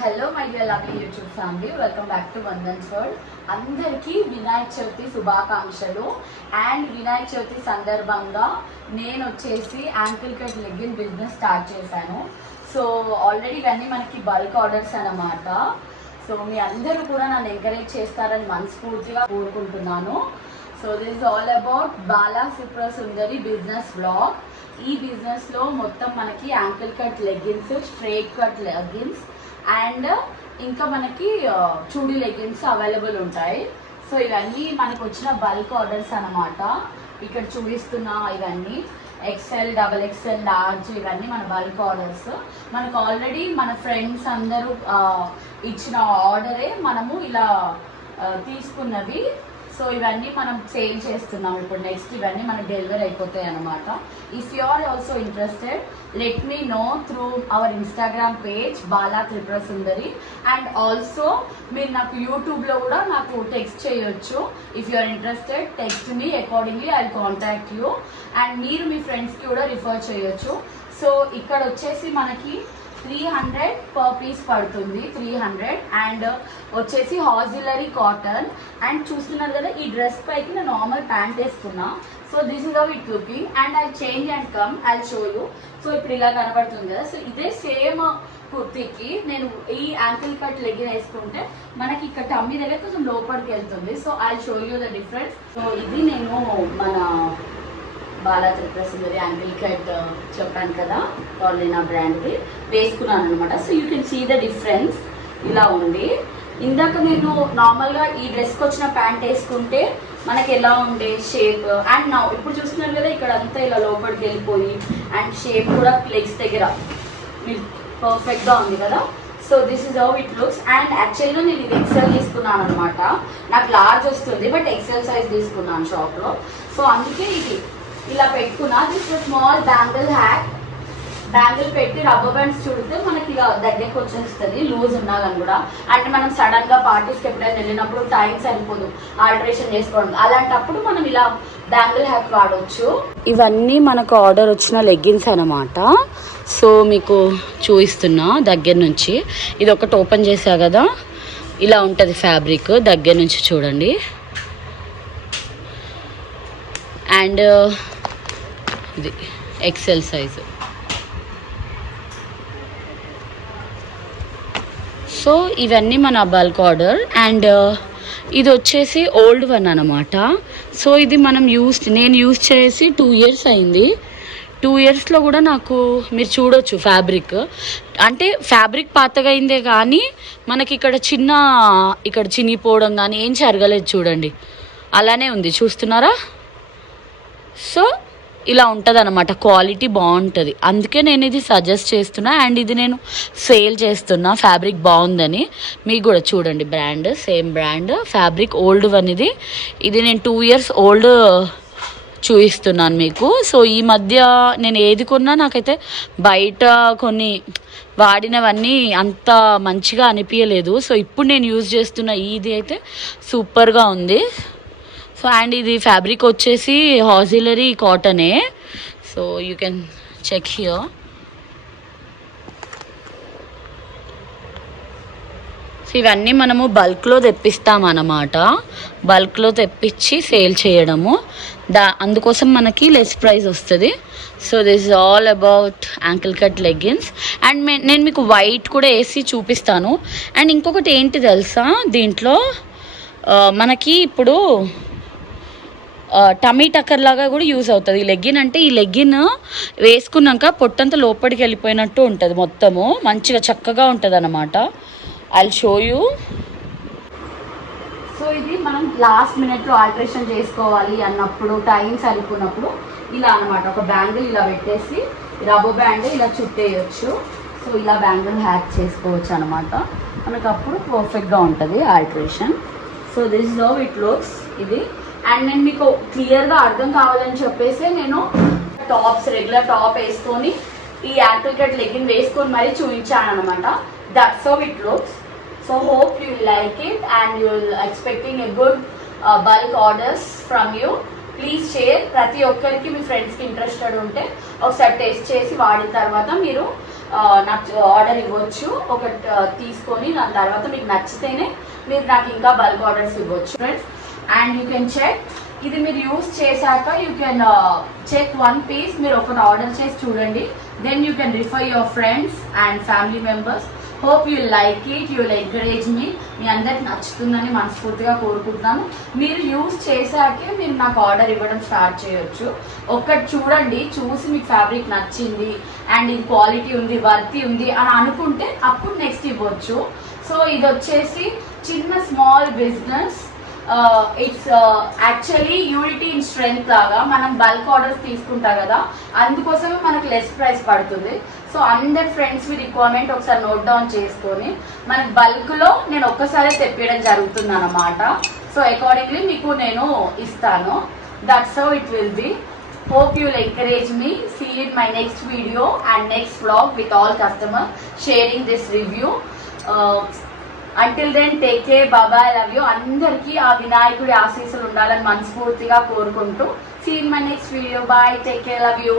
Hello my dear lovely YouTube family, welcome back to Vandan's world. అందరికీ వినాయక చవితి శుభాకాంక్షలు. And Vinayaka Chavithi సందర్భంగా నేను వచ్చేసి ankle cut legging business start చేశాను. సో ఆల్రెడీ ఇవన్నీ మనకి బల్క్ ఆర్డర్స్ అన్నమాట. సో మీ అందరూ కూడా నన్ను ఎంకరేజ్ చేస్తారని మనస్ఫూర్తిగా కోరుకుంటున్నాను. So this is all about Bala Tripura Sundari business vlog. ఈ బిజినెస్లో మొత్తం మనకి ankle cut leggings, straight cut leggings and ఇంకా మనకి చూడీ లెగ్గిన్స్ అవైలబుల్ ఉంటాయి. సో ఇవన్నీ మనకు వచ్చిన బల్క్ ఆర్డర్స్ అన్నమాట. ఇక్కడ చూపిస్తున్న ఇవన్నీ XL, XXL, లార్జ్ ఇవన్నీ మన బల్క్ ఆర్డర్స్. మనకు ఆల్రెడీ మన ఫ్రెండ్స్ అందరూ ఇచ్చిన ఆర్డరే మనము ఇలా తీసుకున్నవి. సో ఇవన్నీ మనం సేల్ చేస్తున్నాం ఇప్పుడు. నెక్స్ట్ ఇవన్నీ మనకు డెలివరీ అయిపోతాయి అన్నమాట. If you are also interested, let me know through our Instagram page Bala Tripura Sundari. And also మీరు నాకు యూట్యూబ్లో కూడా నాకు టెక్స్ట్ చేయొచ్చు. If you are interested, text me, accordingly I contact you. And మీరు మీ ఫ్రెండ్స్కి కూడా రిఫర్ చేయొచ్చు. సో ఇక్కడ వచ్చేసి మనకి 300 పర్ పీస్ పడుతుంది. 300 అండ్ వచ్చేసి హాజిలరీ కాటన్. అండ్ చూస్తున్నారు కదా, ఈ డ్రెస్ పైకి నేను నార్మల్ ప్యాంట్ వేసుకున్నా. So this is how it looking. And I change and come, I show you. So ఇప్పుడు ఇలా కనబడుతుంది కదా. సో ఇదే సేమ్ కుర్తీకి నేను ఈ యాంకిల్ కట్ లెగ్గిన్ వేసుకుంటే మనకి ఇక్కడ టమ్మీ దగ్గర కొంచెం లోపలికి వెళ్తుంది. So I show you the difference. So ఇది నేను మన బాలా త్రిపుర సుందరి యాంకిల్ కట్ చెప్పాను కదా, నా బ్రాండ్ది వేసుకున్నాను అనమాట. So you can see the difference. ఇలా ఉంది. ఇందాక నేను నార్మల్గా ఈ డ్రెస్కి వచ్చిన ప్యాంట్ వేసుకుంటే మనకి ఎలా ఉండే షేప్ అండ్ నా ఇప్పుడు చూస్తున్నారు కదా, ఇక్కడ అంతా ఇలా లోపలికి వెళ్ళిపోయి అండ్ షేప్ కూడా లెగ్స్ దగ్గర మీరు పర్ఫెక్ట్గా ఉంది కదా. So this is how it looks. And యాక్చువల్గా నేను ఇది XL తీసుకున్నాను అనమాట. నాకు లార్జ్ వస్తుంది బట్ XL సైజ్ తీసుకున్నాను షాప్లో. సో అందుకే ఇది ఇలా పెట్టుకున్నా. This small bangle hack. Bangle పెట్టి రబ్బర్ బ్యాండ్స్ చుడితే మనకి ఇలా దగ్గరికి వచ్చేస్తుంది, లూజ్ ఉన్నా కానీ కూడా. అంటే మనం సడన్గా పార్టీస్కి ఎప్పుడైనా వెళ్ళినప్పుడు టైం సరిపోదు ఆల్టరేషన్ చేసుకోవడం, అలాంటప్పుడు మనం ఇలా బ్యాంగిల్ హ్యాక్ వాడవచ్చు. ఇవన్నీ మనకు ఆర్డర్ వచ్చిన లెగ్గిన్స్ అనమాట. సో మీకు చూపిస్తున్నా దగ్గర నుంచి. ఇది ఒకటి ఓపెన్ చేసా కదా, ఇలా ఉంటుంది ఫ్యాబ్రిక్. దగ్గర నుంచి చూడండి. అండ్ ఇది XL సైజు. సో ఇవన్నీ మన బల్క్ ఆర్డర్. అండ్ ఇది వచ్చేసి ఓల్డ్ వన్ అనమాట. సో ఇది నేను యూజ్ చేసి 2 years అయింది. 2 yearsలో కూడా నాకు మీరు చూడొచ్చు ఫ్యాబ్రిక్. అంటే ఫ్యాబ్రిక్ పాతగా అయిందే కానీ మనకి ఇక్కడ చినిగిపోవడం కానీ ఏం జరగలేదు చూడండి, అలానే ఉంది. చూస్తున్నారా? సో ఇలా ఉంటుంది అనమాట. క్వాలిటీ బాగుంటుంది, అందుకే నేను ఇది సజెస్ట్ చేస్తున్నా. అండ్ ఇది నేను సేల్ చేస్తున్నా, ఫ్యాబ్రిక్ బాగుందని. మీకు కూడా చూడండి, brand same brand, fabric old one. ఇది నేను 2 years ఓల్డ్ చూపిస్తున్నాను మీకు. సో ఈ మధ్య నేను ఏది కొన్నా నాకైతే బయట కొన్ని వాడినవన్నీ అంత మంచిగా అనిపించలేదు. సో ఇప్పుడు నేను యూజ్ చేస్తున్న ఇది అయితే సూపర్గా ఉంది. సో అండ్ ఇది ఫ్యాబ్రిక్ వచ్చేసి హాజిలరీ కాటనే. So you can check here. So ఇవన్నీ మనము బల్క్లో తెప్పిస్తామన్నమాట. బల్క్లో తెప్పించి సేల్ చేయడము. అందుకోసం మనకి లెస్ ప్రైస్ వస్తుంది. So this is all about ankle cut leggings. And నేను మీకు వైట్ కూడా వేసి చూపిస్తాను. అండ్ ఇంకొకటి ఏంటి తెలుసా, దీంట్లో మనకి ఇప్పుడు టమీ టక్కర్ లాగా కూడా యూజ్ అవుతుంది ఈ లెగ్గిన్. అంటే ఈ లెగ్గిన్ వేసుకున్నాక పొట్టంతా లోపలికి వెళ్ళిపోయినట్టు ఉంటుంది, మొత్తము మంచిగా చక్కగా ఉంటుంది అన్నమాట. I'll show you. సో ఇది మనం లాస్ట్ మినిట్లో ఆల్టరేషన్ చేసుకోవాలి అన్నప్పుడు, టైం సరిపోయినప్పుడు ఇలా అనమాట. ఒక బ్యాంగిల్ ఇలా పెట్టేసి రబ్బర్ బ్యాండ్ ఇలా చుట్టేయచ్చు. సో ఇలా బ్యాంగిల్ హ్యాక్ చేసుకోవచ్చు అనమాట. మనకు అప్పుడు పర్ఫెక్ట్గా ఉంటుంది alteration. So this is how it looks. ఇది అండ్ నేను మీకు క్లియర్గా అర్థం కావాలని చెప్పేసి నేను రెగ్యులర్ టాప్ వేసుకొని ఈ యాంకిల్ కట్ లెగ్గిన్ వేసుకొని మరీ చూపించాను అనమాట. That's how it looks. So hope you like it and you expecting a good bulk orders from you. Please share. ప్రతి ఒక్కరికి మీ ఫ్రెండ్స్కి ఇంట్రెస్టెడ్ ఉంటే ఒకసారి టెస్ట్ చేసి వాడిన తర్వాత మీరు నాకు ఆర్డర్ ఇవ్వచ్చు. ఒకటి తీసుకొని దాని తర్వాత మీకు నచ్చితేనే మీరు నాకు ఇంకా బల్క్ ఆర్డర్స్ ఇవ్వచ్చు friends. And you can check, ఇది మీరు యూస్ చేశాక you can check one piece, మీరు ఒకటి ఆర్డర్ చేసి చూడండి. Then you can refer your friends and family members. Hope you like it, you will encourage me. మీ అందరికి నచ్చుతుందని మనస్ఫూర్తిగా కోరుకుంటున్నాను. మీరు యూస్ చేశాకే మీరు నాకు ఆర్డర్ ఇవ్వడం స్టార్ట్ చేయొచ్చు. ఒక్కటి చూడండి, చూసి మీకు ఫ్యాబ్రిక్ నచ్చింది అండ్ ఇది క్వాలిటీ ఉంది, వర్తి ఉంది అని అనుకుంటే అప్పుడు నెక్స్ట్ ఇవ్వచ్చు. సో ఇది వచ్చేసి చిన్న small business. It's actually unity in strength లాగా. మనం బల్క్ ఆర్డర్స్ తీసుకుంటాం కదా, అందుకోసమే మనకు లెస్ ప్రైస్ పడుతుంది. సో అందరి ఫ్రెండ్స్ మీ రిక్వైర్మెంట్ ఒకసారి నోట్ డౌన్ చేసుకొని మనకి బల్క్లో నేను ఒక్కసారి తెప్పించడం జరుగుతుంది అన్నమాట. సో అకార్డింగ్లీ మీకు నేను ఇస్తాను. That's how it will be. Hope you will encourage me. See you in my next video and next vlog with all customers sharing this review. Until then, take care. Bye bye. Love you. అందరికీ ఆ వినాయకుడి ఆశీస్సులు ఉండాలని మనస్ఫూర్తిగా కోరుకుంటూ see you in my next video. Bye. Take care. Love you.